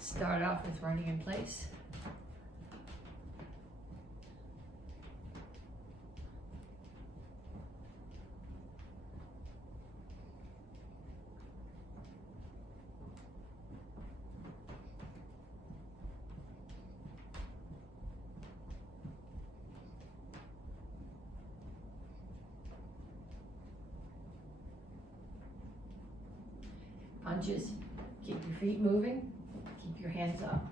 Start off with running in place. Punches, keep your feet moving, keep your hands up.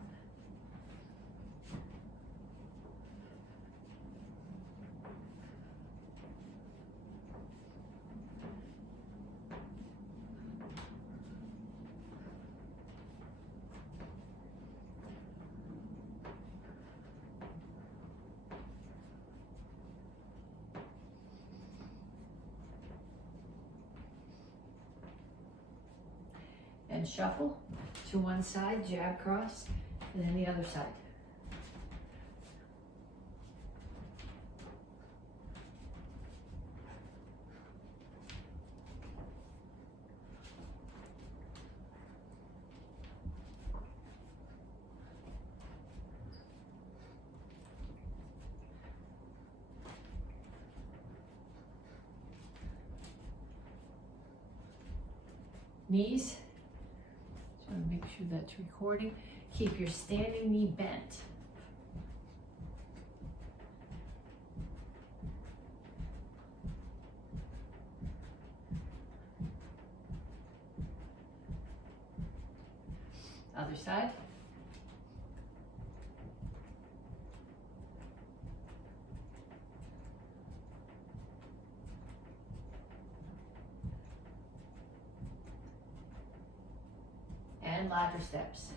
And shuffle to one side, jab cross, and then the other side. Knees. So make sure that's recording. Keep your standing knee bent. Other side. And ladder steps.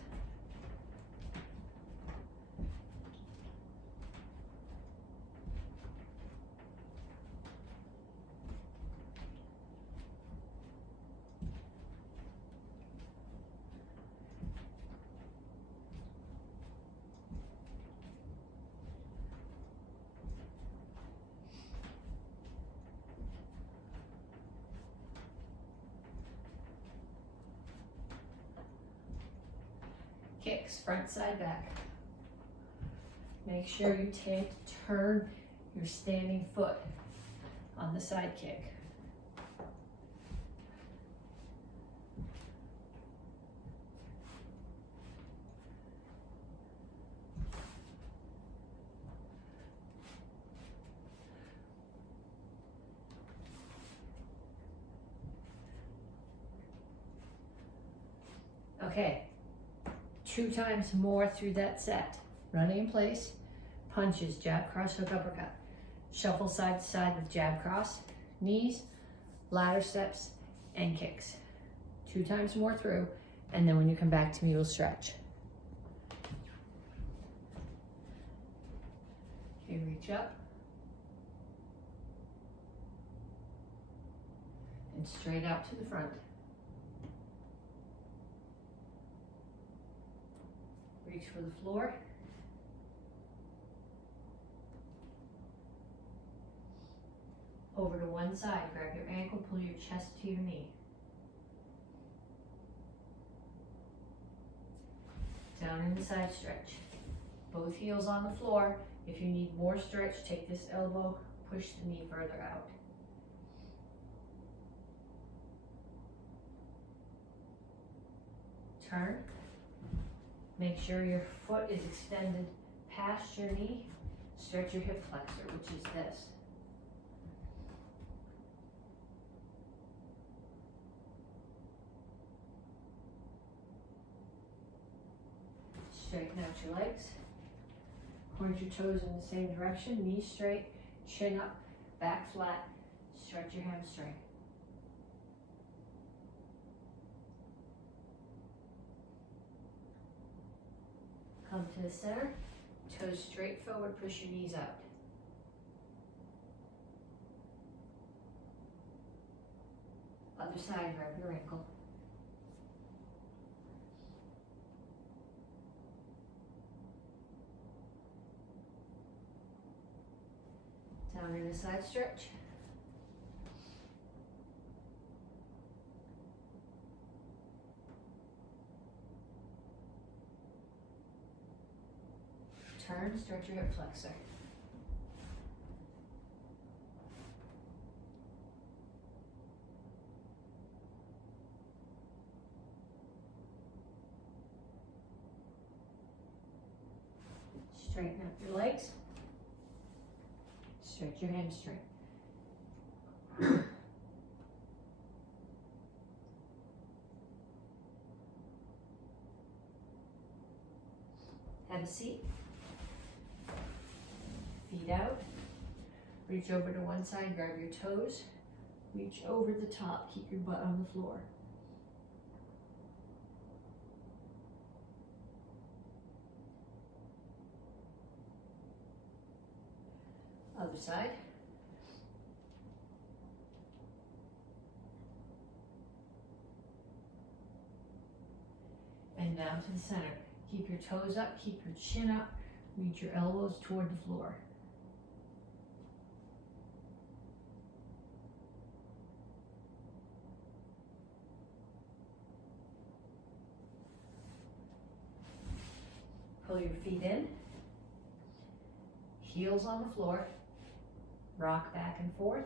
Kicks, front, side, back. Make sure you turn your standing foot on the side kick. Okay. 2 times more through that set. Running in place, punches, jab, cross, hook, uppercut. Shuffle side to side with jab, cross, knees, ladder steps, and kicks. 2 times more through, and then when you come back to me, we'll stretch. Okay, reach up. And straight out to the front. Reach for the floor. Over to one side, grab your ankle, pull your chest to your knee. Down in the side stretch. Both heels on the floor. If you need more stretch, take this elbow, push the knee further out. Turn. Make sure your foot is extended past your knee. Stretch your hip flexor, which is this. Straighten out your legs. Point your toes in the same direction. Knees straight, chin up, back flat. Stretch your hamstring. Come to the center, toes straight forward, push your knees out. Other side, grab your ankle. Down in a side stretch. turn, stretch your hip flexor. Straighten up your legs. Stretch your hamstring. Have a seat. Feet out. Reach over to one side, grab your toes. Reach over the top, keep your butt on the floor. Other side. And down to the center. Keep your toes up, keep your chin up, reach your elbows toward the floor. Pull your feet in, heels on the floor, rock back and forth.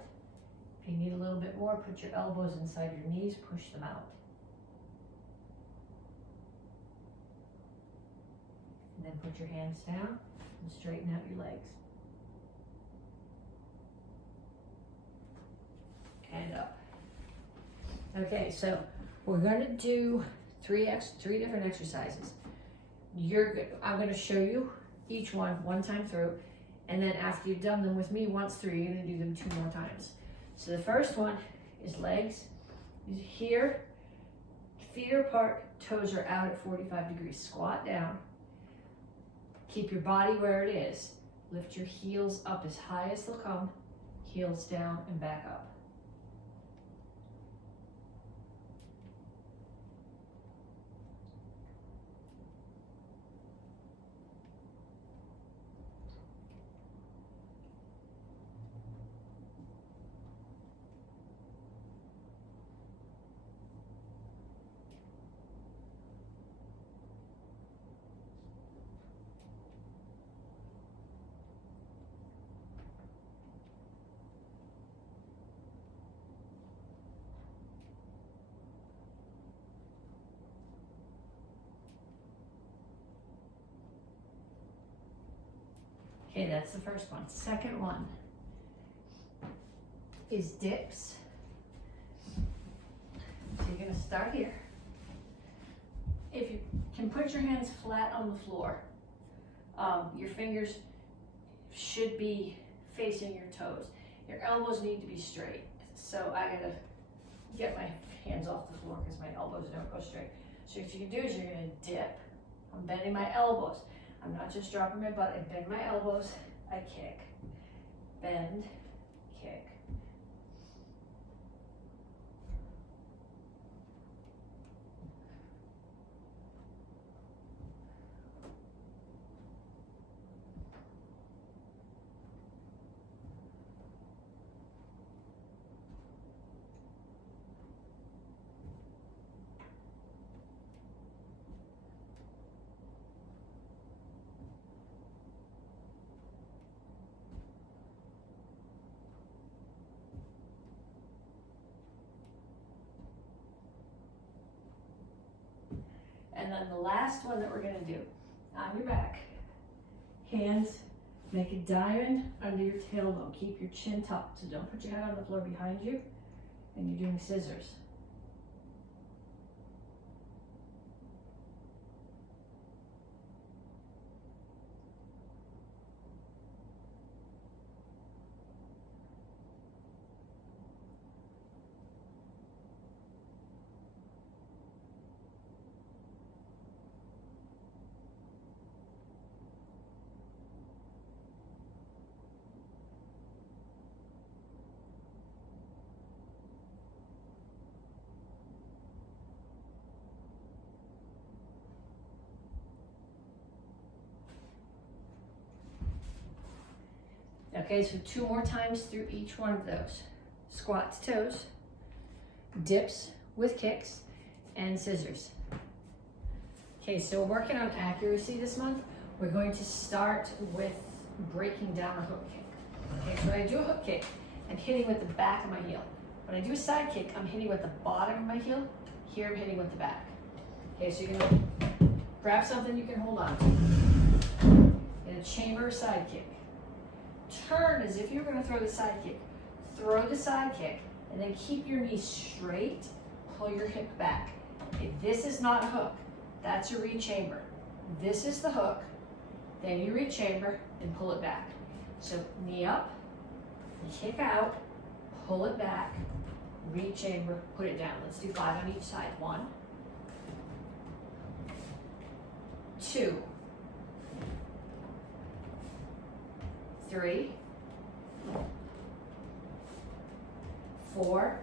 If you need a little bit more, put your elbows inside your knees, push them out. And then put your hands down and straighten out your legs. And up. Okay, so we're gonna do three different exercises. I'm gonna show you each one time through, and then after you've done them with me once through, you're gonna do them 2 more times. So the first one is legs. Here, feet are apart, toes are out at 45 degrees. Squat down. Keep your body where it is. Lift your heels up as high as they'll come, heels down and back up. Okay, that's the first one. Second one is dips. So you're gonna start here. If you can put your hands flat on the floor, your fingers should be facing your toes. Your elbows need to be straight. So I gotta get my hands off the floor because my elbows don't go straight. So what you can do is you're gonna dip. I'm bending my elbows. I'm not just dropping my butt, I bend my elbows, I kick. Bend, kick. And then the last one that we're gonna do, on your back, hands, make a diamond under your tailbone. Keep your chin tucked, so don't put your head on the floor behind you, and you're doing scissors. Okay, so 2 more times through each one of those. Squat to toes, dips with kicks, and scissors. Okay, so we're working on accuracy this month. We're going to start with breaking down a hook kick. Okay, so when I do a hook kick, I'm hitting with the back of my heel. When I do a side kick, I'm hitting with the bottom of my heel. Here I'm hitting with the back. Okay, so you're gonna grab something you can hold on to. In a chamber side kick. Turn as if you're gonna throw the side kick. Throw the side kick, and then keep your knee straight, pull your hip back. Okay, this is not a hook, that's a rechamber. This is the hook, then you rechamber and pull it back. So knee up, kick out, pull it back, rechamber, put it down. Let's do 5 on each side. 1, 2, 3, 4,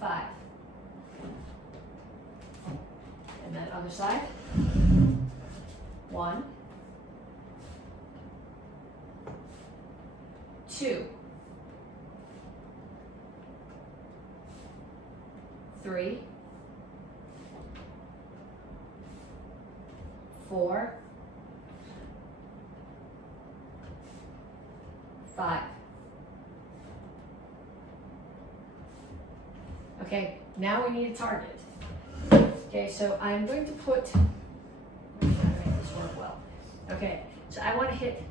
5. And then other side. 1, 2, 3, 4, 5. Okay, now we need a target. Okay, so I'm going to put, I'm trying to make this work well. Okay, so I want to hit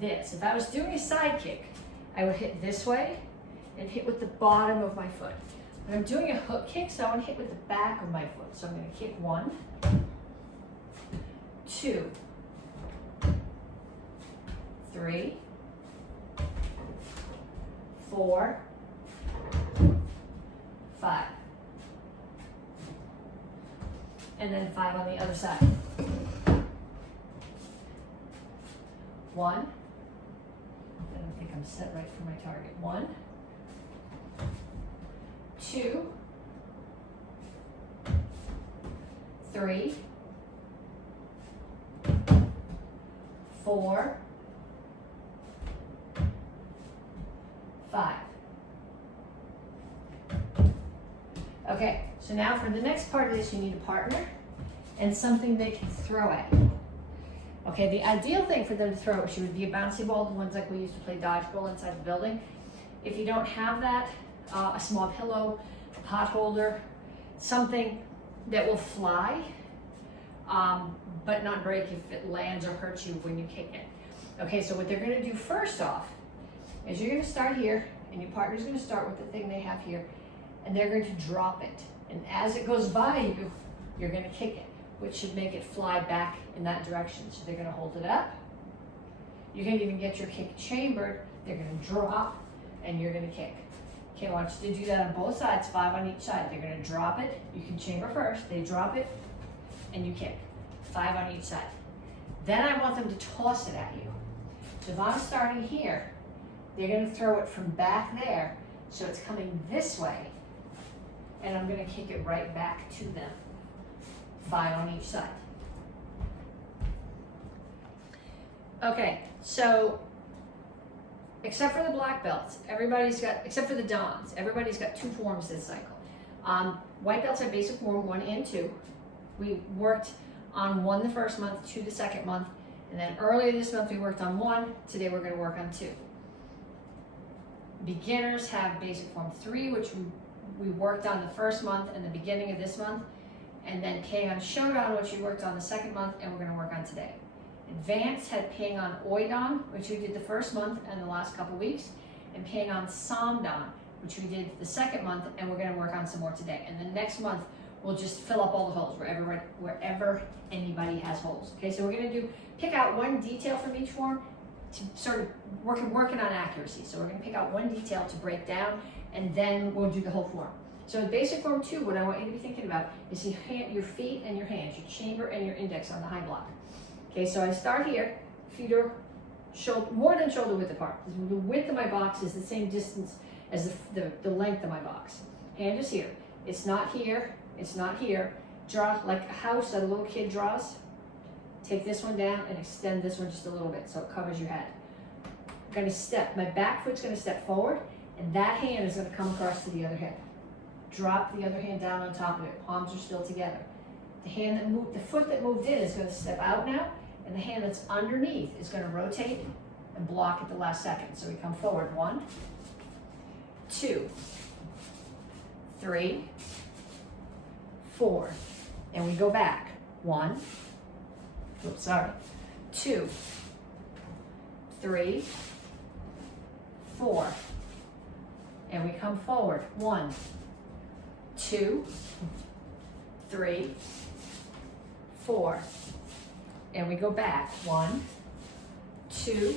this. If I was doing a side kick, I would hit this way and hit with the bottom of my foot. When I'm doing a hook kick, so I want to hit with the back of my foot. So I'm going to kick 1, 2, 3, 4, 5. And then 5 on the other side. 1. I don't think I'm set right for my target. 1, 2, 3, 4, 5. Okay, so now for the next part of this, you need a partner and something they can throw at you. Okay, the ideal thing for them to throw at you would be a bouncy ball, the ones like we used to play dodgeball inside the building. If you don't have that, a small pillow, a pot holder, something that will fly, but not break if it lands or hurts you when you kick it. Okay, so what they're gonna do first off is you're gonna start here, and your partner's gonna start with the thing they have here, and they're going to drop it. And as it goes by you, you're going to kick it, which should make it fly back in that direction. So they're going to hold it up. You can even get your kick chambered. They're going to drop, and you're going to kick. Okay, I want you to do that on both sides, 5 on each side. They're going to drop it. You can chamber first. They drop it, and you kick. 5 on each side. Then I want them to toss it at you. So if I'm starting here, they're going to throw it from back there, so it's coming this way. And I'm going to kick it right back to them. 5 on each side. Okay, so except for the black belts, everybody's got, except for the Dons, everybody's got 2 forms this cycle. White belts have basic form 1 and 2. We worked on 1 the first month, 2 the second month, and then earlier this month we worked on 1. Today we're going to work on 2. Beginners have basic form 3, which we worked on the first month and the beginning of this month, and then K-on Shodan, which we worked on the second month and we're going to work on today. Advanced had P-on Oidon, which we did the first month and the last couple weeks, and P-on Samdan, which we did the second month and we're going to work on some more today. And then next month we'll just fill up all the holes wherever anybody has holes. Okay, so we're going to pick out 1 detail from each form to sort of working on accuracy. So we're going to pick out 1 detail to break down, and then we'll do the whole form. So basic form 2, what I want you to be thinking about is your feet and your hands, your chamber and your index on the high block. Okay, so I start here, feet are more than shoulder width apart. The width of my box is the same distance as the length of my box. Hand is here. It's not here, it's not here. Draw like a house that a little kid draws. Take this one down and extend this one just a little bit so it covers your head. I'm going to step, my back foot's going to step forward, and that hand is going to come across to the other hip. Drop the other hand down on top of it. Palms are still together. The hand that moved, the foot that moved in is going to step out now, and the hand that's underneath is going to rotate and block at the last second. So we come forward, 1, 2, 3, 4, and we go back, 1, oops, sorry, 2, 3, 4, and we come forward, 1, 2, 3, 4, and we go back, 1, 2,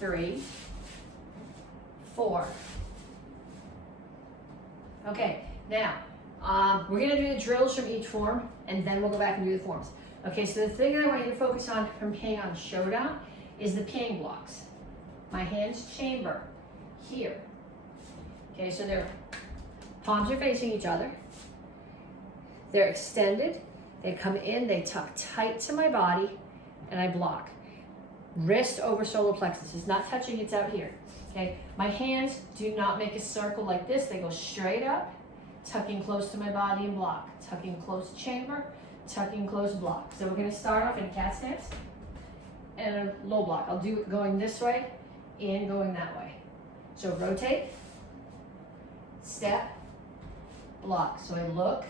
3, 4. Okay, now we're going to do the drills from each form, and then we'll go back and do the forms. Okay, so the thing that I want you to focus on from MAKOnline Showdown is the ping blocks. My hands chamber here. Okay, so their palms are facing each other. They're extended. They come in, they tuck tight to my body, and I block. Wrist over solar plexus. It's not touching, it's out here. Okay, my hands do not make a circle like this. They go straight up, tucking close to my body and block. Tucking close chamber, tucking close block. So we're going to start off in a cat stance and a low block. I'll do it going this way and going that way. So rotate, step, block. So I look,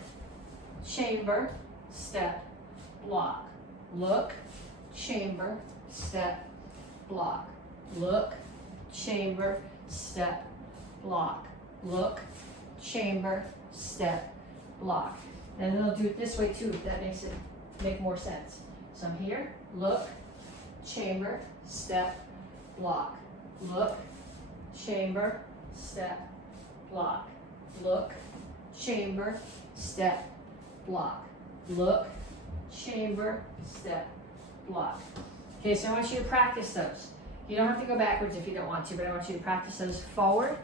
chamber, step, block. Look, chamber, step, block. Look, chamber, step, block. Look, chamber, step, block. And then I'll do it this way too, if that makes it make more sense. So I'm here, look, chamber, step, block. Look, chamber, step, block. Look, chamber, step, block. Look, chamber, step, block. Okay, so I want you to practice those. You don't have to go backwards if you don't want to, but I want you to practice those forward.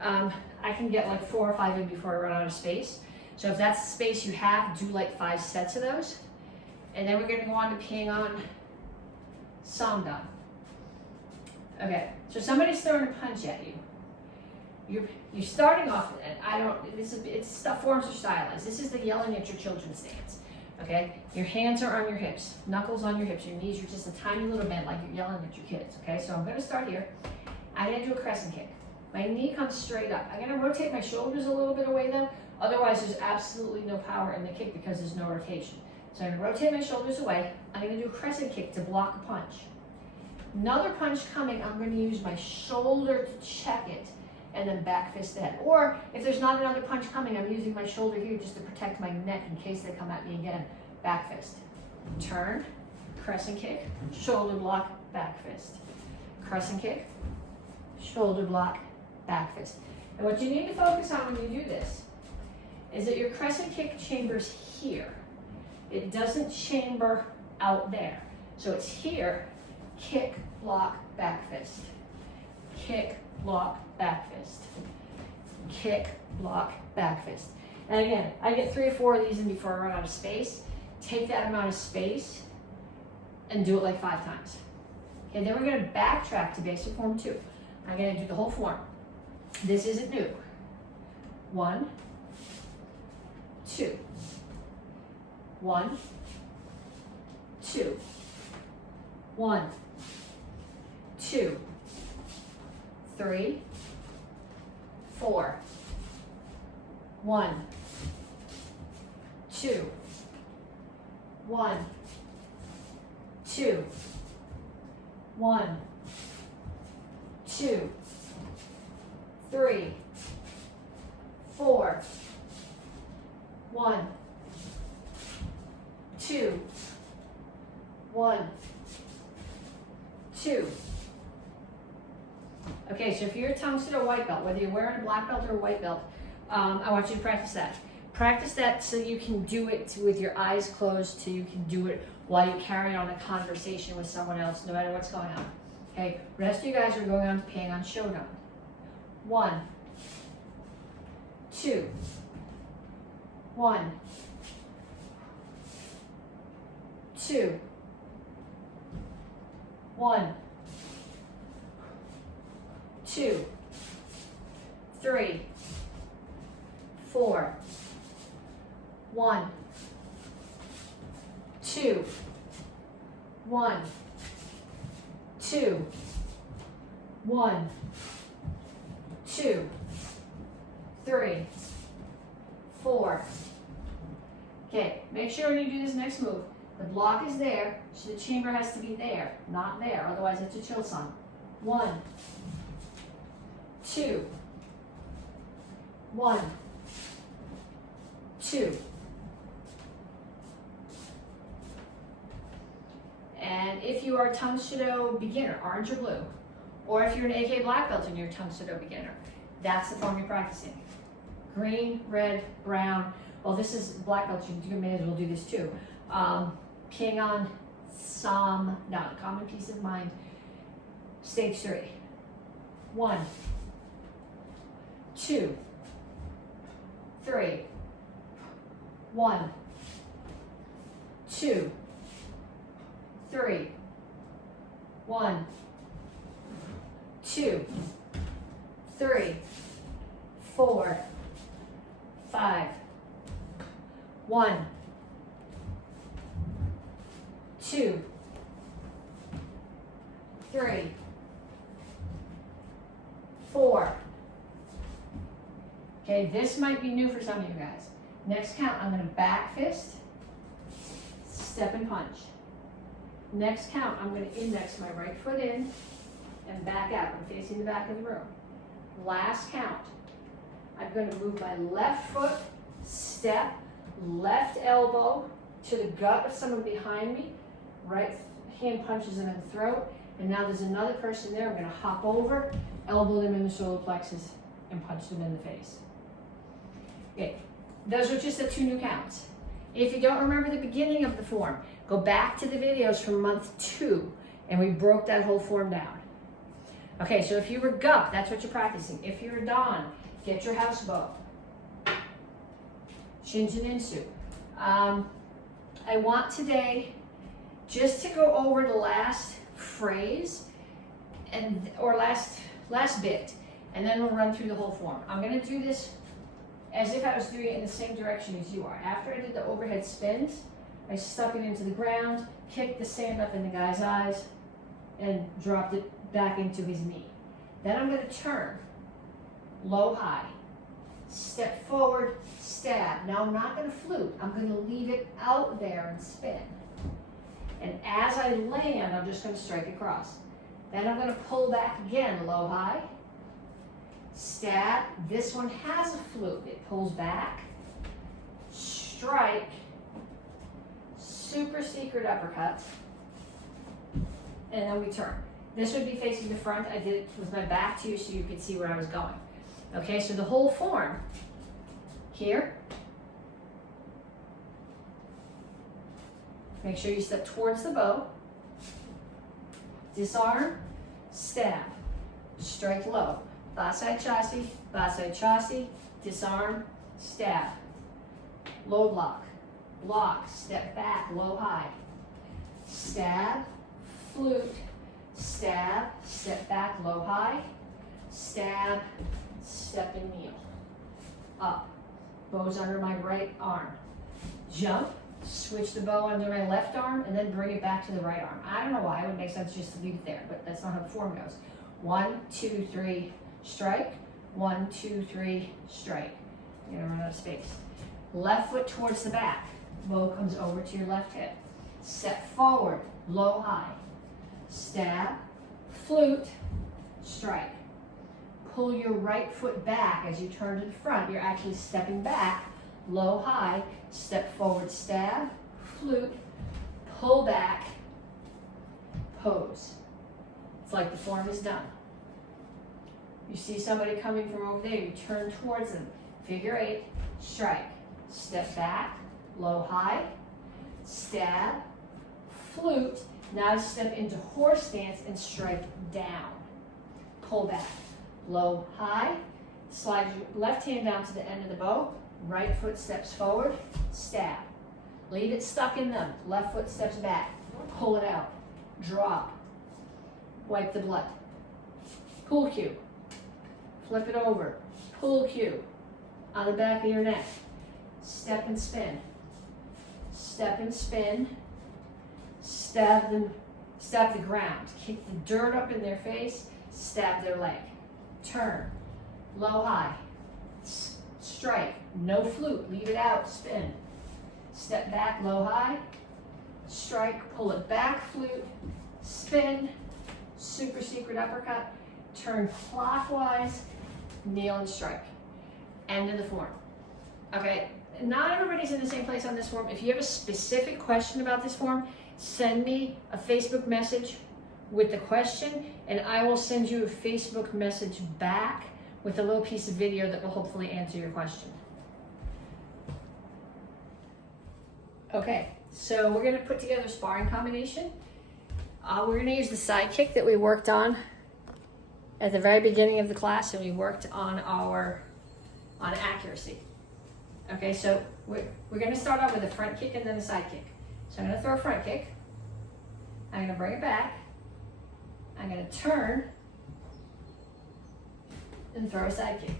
I can get like 4 or 5 in before I run out of space. So if that's the space you have, do like 5 sets of those. And then we're gonna go on to MAKOnline Sabum. Okay, so somebody's throwing a punch at you. You're starting off, and it's stuff, forms are stylized. This is the yelling at your children stance. Okay, your hands are on your hips, knuckles on your hips, your knees are just a tiny little bend like you're yelling at your kids. Okay, so I'm gonna start here. I'm gonna do a crescent kick. My knee comes straight up. I'm gonna rotate my shoulders a little bit away though, otherwise there's absolutely no power in the kick because there's no rotation. So I'm gonna rotate my shoulders away. I'm gonna do a crescent kick to block a punch. Another punch coming, I'm gonna use my shoulder to check it and then back fist the head. Or if there's not another punch coming, I'm using my shoulder here just to protect my neck in case they come at me again. Back fist. Turn, crescent kick, shoulder block, back fist. Crescent kick, shoulder block, back fist. And what you need to focus on when you do this is that your crescent kick chambers here. It doesn't chamber out there. So it's here, kick, block, back fist. Kick, block, back fist. Kick, block, back fist. And again, I get 3 or 4 of these in before I run out of space. Take that amount of space and do it like 5 times. Okay, then we're gonna backtrack to basic form 2. I'm gonna do the whole form. This isn't new. 1, 2. 1, 2. 1, 2. 3, 4. 1, 2. 1, 2. 1, 2. 3, 4. 1, 2. 1, 2. Okay, so if you're a Tang Soo or white belt, whether you're wearing a black belt or a white belt, I want you to practice that. Practice that so you can do it with your eyes closed, so you can do it while you carry on a conversation with someone else, no matter what's going on. Okay, rest of you guys are going on to MAKOnline Showdown. 1, 2. 1, 2. 1, 2. 3, 4. 1, 2, 1, 2, 1, 2, 3, 4. Okay, make sure when you do this next move, the block is there, so the chamber has to be there, not there, otherwise it's a chill song. 1, 2, 1, 2. And if you are a Tang Soo beginner, orange or blue, or if you're an AK black belt and you're a Tang Soo beginner, that's the form you're practicing. Green, red, brown. Well, this is black belt, you may as well do this too. King on Sam, down, common peace of mind. Stage 3. 1, 2, 3, 1, 2, 3, 1, 2, 3, 4, 5, 1, 2, 3, 4. Okay, this might be new for some of you guys. Next count, I'm going to back fist, step and punch. Next count, I'm going to index my right foot in and back out. I'm facing the back of the room. Last count, I'm going to move my left foot, step, left elbow to the gut of someone behind me. Right hand punches them in the throat. And now there's another person there. I'm going to hop over, elbow them in the solar plexus, and punch them in the face. Okay, those are just the 2 new counts. If you don't remember the beginning of the form, go back to the videos from month 2, and we broke that whole form down. Okay, so if you were gup, that's what you're practicing. If you're a don, get your house bow. Shinjin-insu. I want today just to go over the last phrase or last bit, and then we'll run through the whole form. I'm going to do this as if I was doing it in the same direction as you are. After I did the overhead spins, I stuck it into the ground, kicked the sand up in the guy's eyes, and dropped it back into his knee. Then I'm going to turn low, high, step forward, stab. Now I'm not going to flute. I'm going to leave it out there and spin. And as I land, I'm just going to strike across. Then I'm going to pull back again, low, high, stab. This one has a flute. It pulls back, strike, super secret uppercut, and then we turn. This would be facing the front. I did it with my back to you so you could see where I was going. Okay, so the whole form here. Make sure you step towards the bow. Disarm, stab, strike low. Basai chassis, disarm, stab. Low block, block, step back, low, high. Stab, flute, stab, step back, low, high. Stab, step and kneel. Up, bow's under my right arm. Jump, switch the bow under my left arm, and then bring it back to the right arm. I don't know why, it would make sense just to leave it there, but that's not how the form goes. 1, 2, 3, strike. 1, 2, 3, strike. You're gonna run out of space. Left foot towards the back. Bow comes over to your left hip. Step forward, low, high. Stab, flute, strike. Pull your right foot back as you turn to the front. You're actually stepping back, low, high. Step forward, stab, flute, pull back, pose. It's like the form is done. You see somebody coming from over there, you turn towards them. Figure 8, strike. Step back, low, high, stab, flute. Now step into horse stance and strike down. Pull back, low, high. Slide your left hand down to the end of the bow. Right foot steps forward, stab. Leave it stuck in them. Left foot steps back. Pull it out. Drop. Wipe the blood. Pull cue. Flip it over. Pull cue. On the back of your neck. Step and spin. Step and spin. stab the ground, kick the dirt up in their face, stab their leg. Turn, low, high, strike, no flute, leave it out, spin. Step back, low, high, strike, pull it back, flute, spin, super secret uppercut, turn clockwise, kneel and strike. End of the form. Okay, not everybody's in the same place on this form. If you have a specific question about this form, send me a Facebook message with the question, and I will send you a Facebook message back with a little piece of video that will hopefully answer your question. Okay, so we're going to put together a sparring combination. We're going to use the side kick that we worked on at the very beginning of the class, and we worked on accuracy. Okay, so we're going to start off with a front kick and then a side kick. So I'm going to throw a front kick. I'm going to bring it back. I'm going to turn and throw a side kick.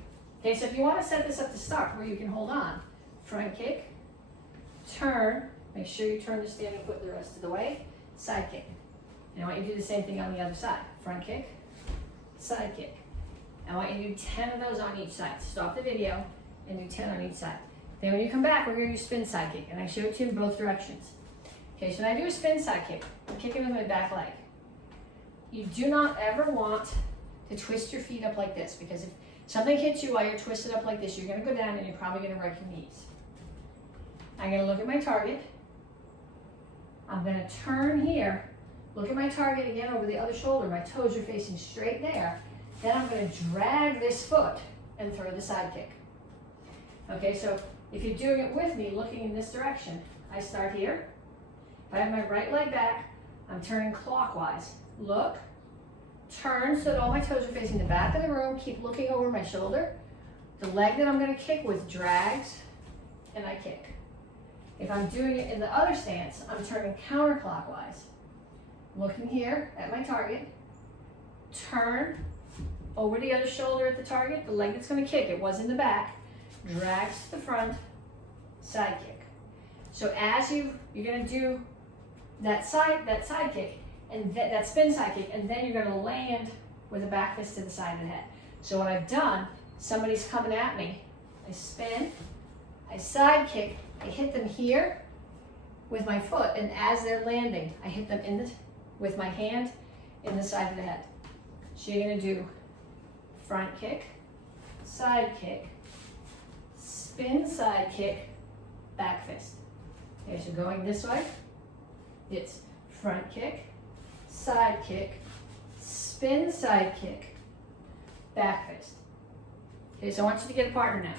Okay, so if you want to set this up to start where you can hold on, front kick, turn, make sure you turn the standing foot the rest of the way, side kick. And I want you to do the same thing on the other side. Front kick, side kick. I want you to do 10 of those on each side. Stop the video and do 10 on each side. Then when you come back, we're going to do spin side kick, and I show it to you in both directions. Okay, so when I do a spin side kick, I'm kicking with my back leg. You do not ever want to twist your feet up like this, because if something hits you while you're twisted up like this, you're going to go down and you're probably going to wreck your knees. I'm going to look at my target. I'm going to turn here, look at my target again over the other shoulder. My toes are facing straight there. Then I'm going to drag this foot and throw the side kick. Okay, so if you're doing it with me, looking in this direction, I start here. If I have my right leg back, I'm turning clockwise. Look, turn so that all my toes are facing the back of the room. Keep looking over my shoulder. The leg that I'm going to kick with drags, and I kick. If I'm doing it in the other stance, I'm turning counterclockwise. Looking here at my target, turn over the other shoulder at the target. The leg that's going to kick, it was in the back, drags to the front, side kick. So as you're going to do that side kick, and that spin side kick, and then you're going to land with a back fist to the side of the head. So what I've done, somebody's coming at me, I spin, I side kick, I hit them here with my foot, and as they're landing, I hit them with my hand in the side of the head. So you're going to do front kick, side kick, spin side kick, back fist. Okay, so going this way, it's front kick, side kick, spin side kick, back fist. Okay, so I want you to get a partner now.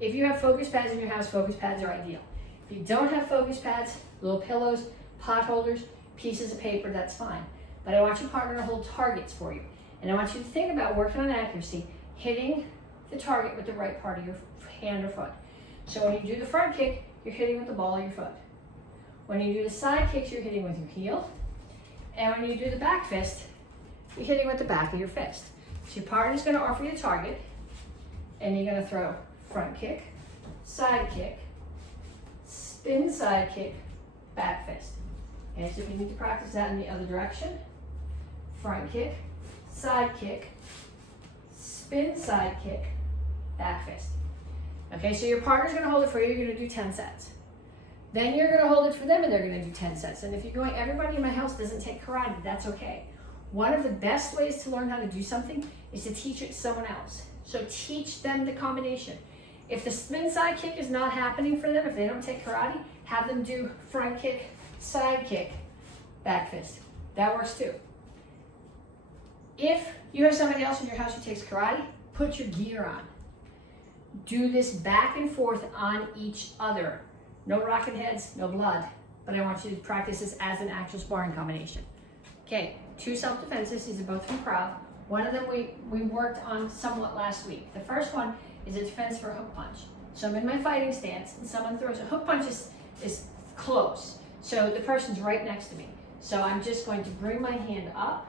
If you have focus pads in your house, focus pads are ideal. If you don't have focus pads, little pillows, pot holders, pieces of paper, that's fine. But I want your partner to hold targets for you. And I want you to think about working on accuracy, hitting the target with the right part of your hand or foot. So when you do the front kick, you're hitting with the ball of your foot. When you do the side kicks, you're hitting with your heel. And when you do the back fist, you're hitting with the back of your fist. So your partner's going to offer you the target, and you're going to throw front kick, side kick, spin side kick, back fist. Okay, so if you need to practice that in the other direction, front kick, side kick, spin side kick, back fist. Okay, so your partner's going to hold it for you. You're going to do 10 sets. Then you're going to hold it for them, and they're going to do 10 sets. And if you're going, everybody in my house doesn't take karate, that's okay. One of the best ways to learn how to do something is to teach it to someone else. So teach them the combination. If the spin side kick is not happening for them, if they don't take karate, have them do front kick, side kick, back fist. That works too. If you have somebody else in your house who takes karate, put your gear on. Do this back and forth on each other. No rocket heads, no blood. But I want you to practice this as an actual sparring combination. Okay, 2 self-defenses. These are both from Krav. One of them we worked on somewhat last week. The first one is a defense for a hook punch. So I'm in my fighting stance, and someone throws a hook punch is close. So the person's right next to me. So I'm just going to bring my hand up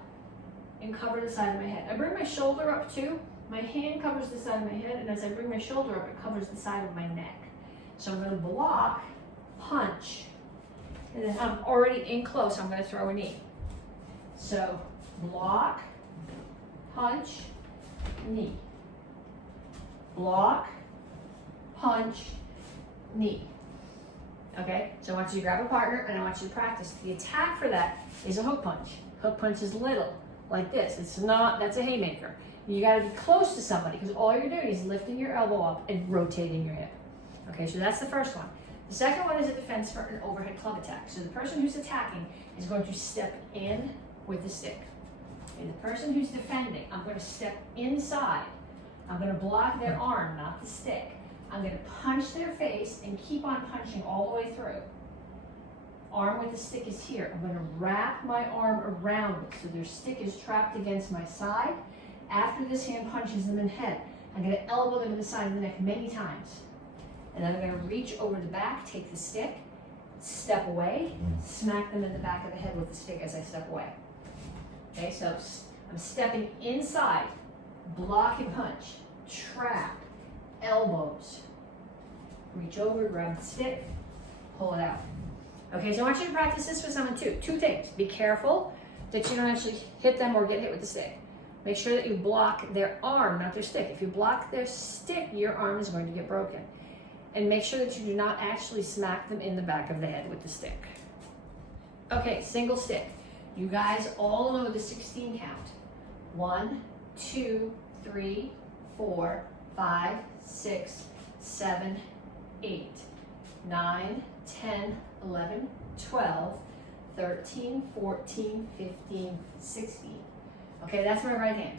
and cover the side of my head. I bring my shoulder up too. My hand covers the side of my head, and as I bring my shoulder up, it covers the side of my neck. So I'm going to block, punch, And then I'm already in close, I'm gonna throw a knee. So block, punch, knee. Block, punch, knee. Okay, so I want you to grab a partner and I want you to practice. The attack for that is a hook punch. Hook punch is little, like this. It's not, that's a haymaker. You gotta be close to somebody because all you're doing is lifting your elbow up and rotating your hip. Okay, so that's the first one. The second one is a defense for an overhead club attack. So the person who's attacking is going to step in with the stick. And the person who's defending, I'm going to step inside. I'm going to block their arm, not the stick. I'm going to punch their face and keep on punching all the way through. Arm with the stick is here. I'm going to wrap my arm around it so their stick is trapped against my side. After this hand punches them in the head, I'm going to elbow them in the side of the neck many times. And then I'm going to reach over the back, take the stick, step away, smack them in the back of the head with the stick as I step away. Okay, so I'm stepping inside, block and punch, trap, elbows, reach over, grab the stick, pull it out. Okay, so I want you to practice this with someone too. Two things. Be careful that you don't actually hit them or get hit with the stick. Make sure that you block their arm, not their stick. If you block their stick, your arm is going to get broken. And make sure that you do not actually smack them in the back of the head with the stick. Okay, single stick. You guys all know the 16 count. 1, 2, 3, 4, 5, 6, 7, 8, 9, 10, 11, 12, 13, 14, 15, 16. Okay, that's my right hand.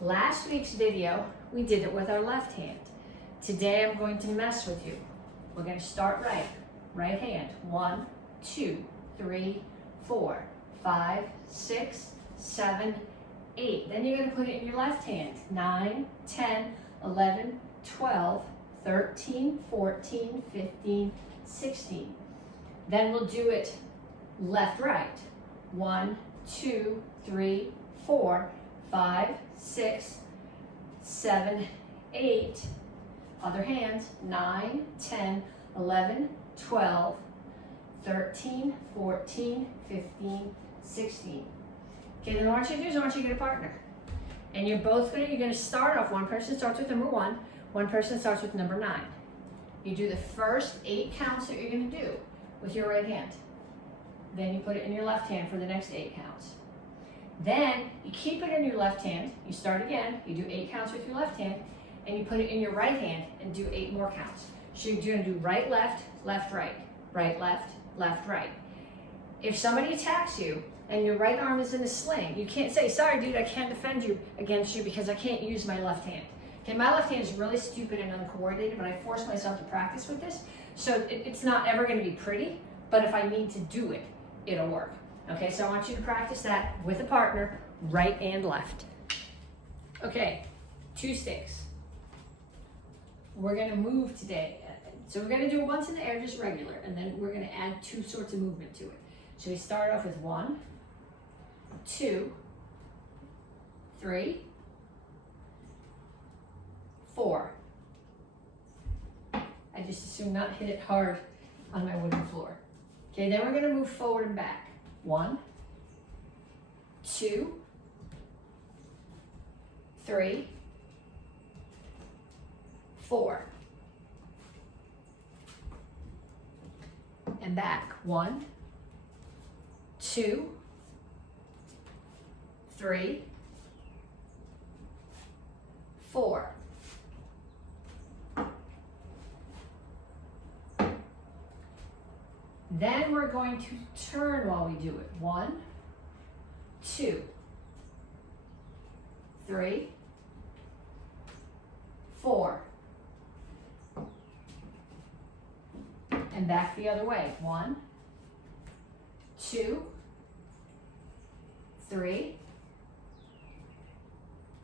Last week's video, we did it with our left hand. Today I'm going to mess with you. We're going to start right. Right hand. 1, 2, 3, 4, 5, 6, 7, 8. Then you're going to put it in your left hand. 9, 10, 11, 12, 13, 14, 15, 16. Then we'll do it left, right. 1, 2, 3, 4, 5, 6, 7, 8. Other hands, 9, 10, 11, 12, 13, 14, 15, 16. Okay, then what I want you to do is I want you to get a partner. And you're going to start off, one person starts with number 1, one person starts with number 9. You do the first 8 counts that you're going to do with your right hand. Then you put it in your left hand for the next 8 counts. Then you keep it in your left hand, you start again, you do 8 counts with your left hand, and you put it in your right hand and do 8 more counts. So you're going to do right, left, left, right, left, left, right. If somebody attacks you and your right arm is in a sling, you can't say, sorry dude, I can't defend you against you because I can't use my left hand. Okay, my left hand is really stupid and uncoordinated, but I force myself to practice with this. So it's not ever going to be pretty, but if I need to do it, it'll work. Okay, so I want you to practice that with a partner, right and left. Okay, 2 sticks. We're going to move today. So we're going to do it once in the air, just regular, and then we're going to add 2 sorts of movement to it. So we start off with 1, 2, 3, 4. I just assume not hit it hard on my wooden floor. Okay, then we're going to move forward and back. 1, 2, 3, 4. And back. 1, 2, 3, 4. Then we're going to turn while we do it. 1, 2, 3, 4. And back the other way. 1, 2, 3,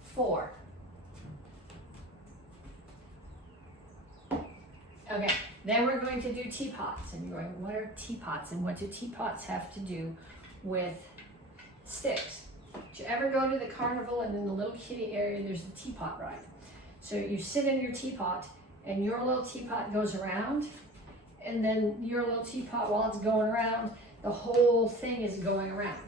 4. Okay, then we're going to do teapots. And you're going, what are teapots? And what do teapots have to do with sticks? Did you ever go to the carnival and in the little kiddie area, there's the teapot ride? So you sit in your teapot and your little teapot goes around, and then your little teapot, while it's going around, the whole thing is going around.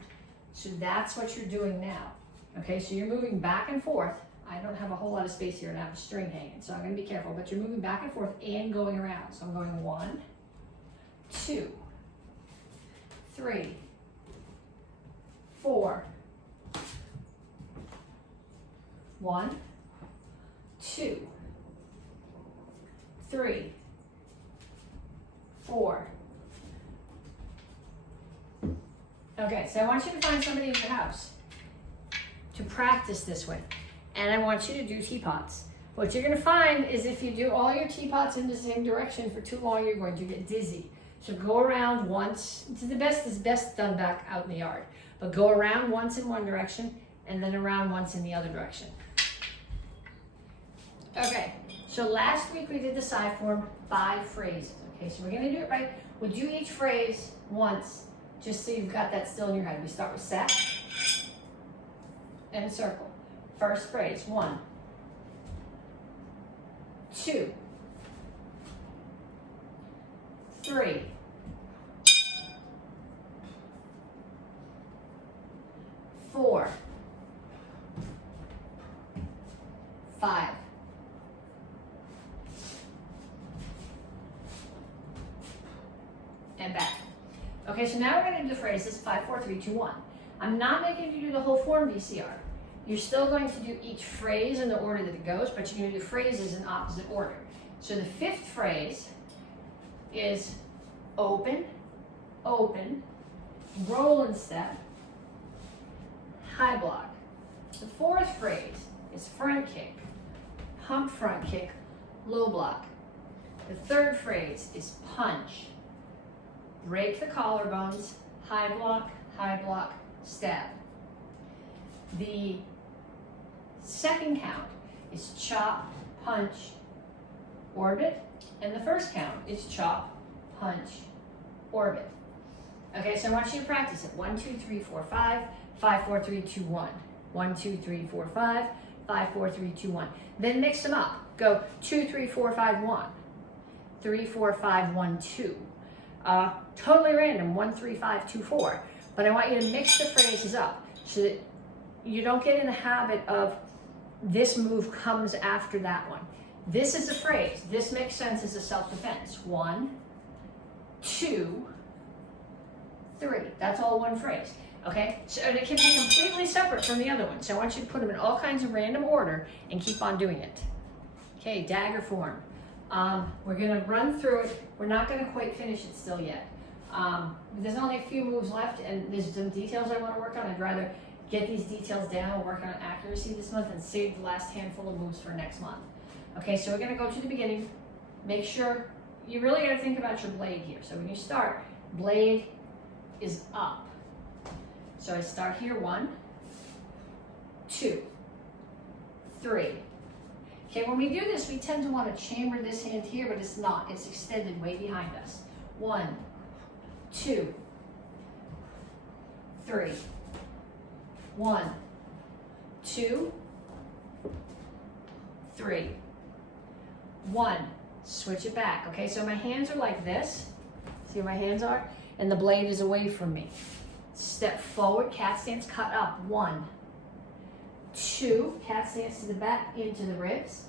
So that's what you're doing now. Okay, so you're moving back and forth. I don't have a whole lot of space here and I have a string hanging, so I'm gonna be careful, but you're moving back and forth and going around. So I'm going 1, 2, 3, 4, 1, 2, 3, 4. Okay, so I want you to find somebody in your house to practice this with. And I want you to do teapots. What you're gonna find is if you do all your teapots in the same direction for too long, you're going to get dizzy. So go around once. The best is best done back out in the yard. But go around once in one direction and then around once in the other direction. Okay, so last week we did the side form 5 phrases. Okay, so we're gonna do it right. We'll do each phrase once, just so you've got that still in your head. We start with set and circle. First phrase, 1, 2, 3, 4, 5, and back. Okay, so now we're going to do the phrases 5, 4, 3, 2, 1. I'm not making you do the whole form VCR. You're still going to do each phrase in the order that it goes, but you're going to do phrases in opposite order. So the 5th phrase is open, open, roll and step, high block. The 4th phrase is front kick, pump front kick, low block. The 3rd phrase is punch, break the collarbones, high block, stab. The 2nd count is chop, punch, orbit, and the 1st count is chop, punch, orbit. Okay, so I want you to practice it. 1, 2, 3, 4, 5, 5, 4, 3, 2, 1. 1, 2, 3, 4, 5, 5, 4, 3, 2, 1. Then mix them up. Go 2, 3, 4, 5, 1. 3, 4, 5, 1, 2. Totally random, 1, 3, 5, 2, 4. But I want you to mix the phrases up so that you don't get in the habit of this move comes after that one. This is a phrase. This makes sense as a self-defense. 1, 2, 3. That's all one phrase. Okay? So and it can be completely separate from the other one. So I want you to put them in all kinds of random order and keep on doing it. Okay, dagger form. We're going to run through it. We're not going to quite finish it still yet. There's only a few moves left, and there's some details I want to work on. I'd rather get these details down and work on accuracy this month and save the last handful of moves for next month. Okay, so we're going to go to the beginning. Make sure you really got to think about your blade here. So when you start, blade is up. So I start here, 1, 2, 3. Okay, when we do this, we tend to want to chamber this hand here, but it's not. It's extended way behind us. 1, 2, 3. 1, 2, 3. 1. Switch it back. Okay, so my hands are like this. See where my hands are? And the blade is away from me. Step forward, cat stance, cut up. 1, 2, cat stance to the back, into the ribs.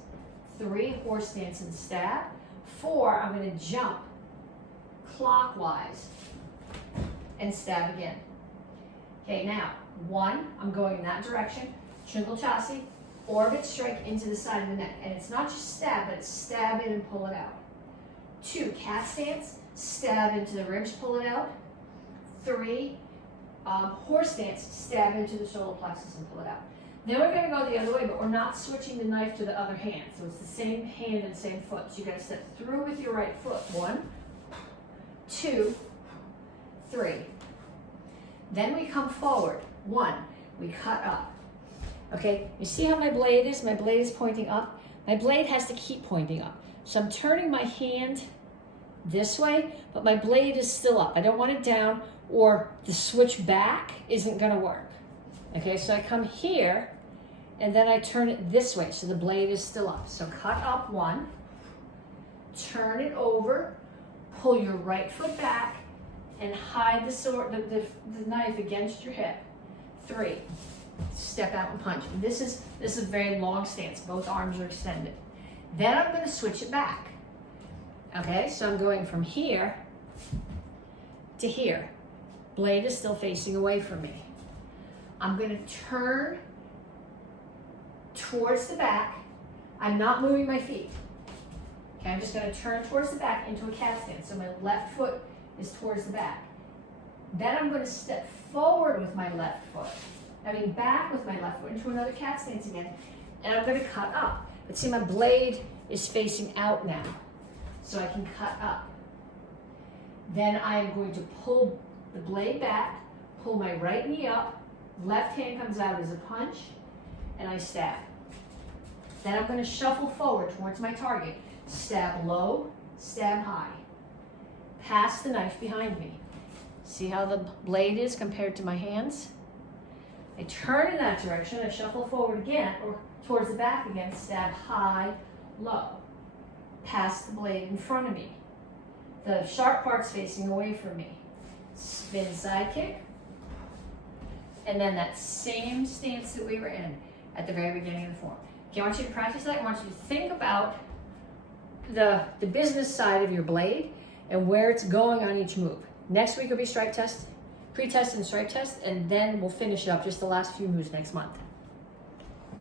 3, horse stance and stab. 4, I'm going to jump clockwise and stab again. Okay, now 1, I'm going in that direction. Triple chassis, orbit strike into the side of the neck. And it's not just stab, but it's stab in and pull it out. 2, cat stance, stab into the ribs, pull it out. 3, horse stance, stab into the solar plexus and pull it out. Then we're going to go the other way, but we're not switching the knife to the other hand. So it's the same hand and same foot. So you got to step through with your right foot. 1, 2, 3. Then we come forward. 1, we cut up. Okay, you see how my blade is? My blade is pointing up. My blade has to keep pointing up. So I'm turning my hand this way, but my blade is still up. I don't want it down, or the switch back isn't going to work. Okay, so I come here, and then I turn it this way, so the blade is still up. So cut up 1, turn it over, pull your right foot back, and hide the knife against your hip. 3, step out and punch. And this is a very long stance. Both arms are extended. Then I'm going to switch it back. Okay, so I'm going from here to here. Blade is still facing away from me. I'm going to turn towards the back. I'm not moving my feet. Okay, I'm just going to turn towards the back into a cat stance. So my left foot is towards the back. Then I'm going to step forward with my left foot. Back with my left foot into another cat stance again. And I'm going to cut up. But see, my blade is facing out now. So I can cut up. Then I am going to pull the blade back, pull my right knee up, left hand comes out as a punch, and I stab. Then I'm going to shuffle forward towards my target. Stab low, stab high. Pass the knife behind me. See how the blade is compared to my hands? I turn in that direction, I shuffle forward again, or towards the back again, stab high, low. Pass the blade in front of me. The sharp part's facing away from me. Spin side kick. And then that same stance that we were in at the very beginning of the form. Okay, I want you to practice that. I want you to think about the business side of your blade and where it's going on each move. Next week will be stripe test, pre-test and stripe test, and then we'll finish up just the last few moves next month.